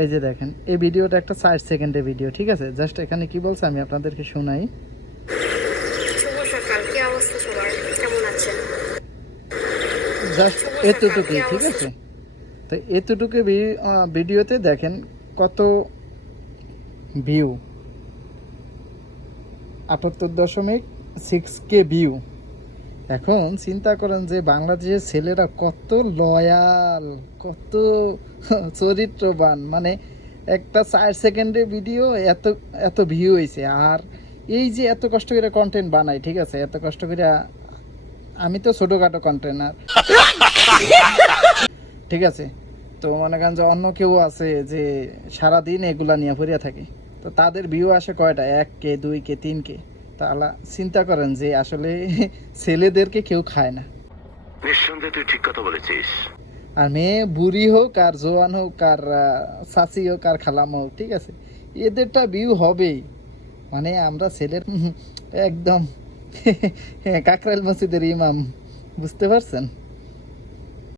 এই যে দেখেন, এই ভিডিওটা একটা 4 সেকেন্ডের ভিডিও, ঠিক আছে? জাস্ট এখানে কি বলছে আমি আপনাদেরকে শোনাই। শুভ সকাল, কি অবস্থা সবার? কেমন আছেন? জাস্ট শুভ সকাল, কি এতটুকুই, ঠিক অবস্থা? আছে? তো এতটুকু ভিডিওতে দেখেন কত ভিউ, 78.6K ভিউ। এখন চিন্তা করেন যে বাংলাদেশের ছেলেরা কত লয়াল, কত চরিত্রবান, মানে একটা 4 সেকেন্ডের ভিডিও এত এত ভিউ হয়েছে। আর এই যে এত কষ্ট করে কন্টেন্ট বানাই, ঠিক আছে? এত কষ্ট করে, আমি তো ছোটোখাটো কন্টেন্টার, ঠিক আছে? তো মনে করেন যে অন্য কেউ আছে যে সারাদিন এগুলা নিয়ে পড়িয়া থাকে, তো তাদের ভিউ আসে কয়টা? 1K, 2K, 3K। তাহলে চিন্তা করেন যে আসলে ছেলেদেরকে কেউ খায় না। নিঃসন্দেহে তুই ঠিক কথা বলেছিস। আর মেয়ে বুড়ি হোক আর জোয়ান হোক আর চাচি হোক আর খালাম হোক, ঠিক আছে, এদেরটা ভিউ হবেই। মানে আমরা ছেলের একদম কাকরাইল মসজিদের ইমাম, বুঝতে পারছেন?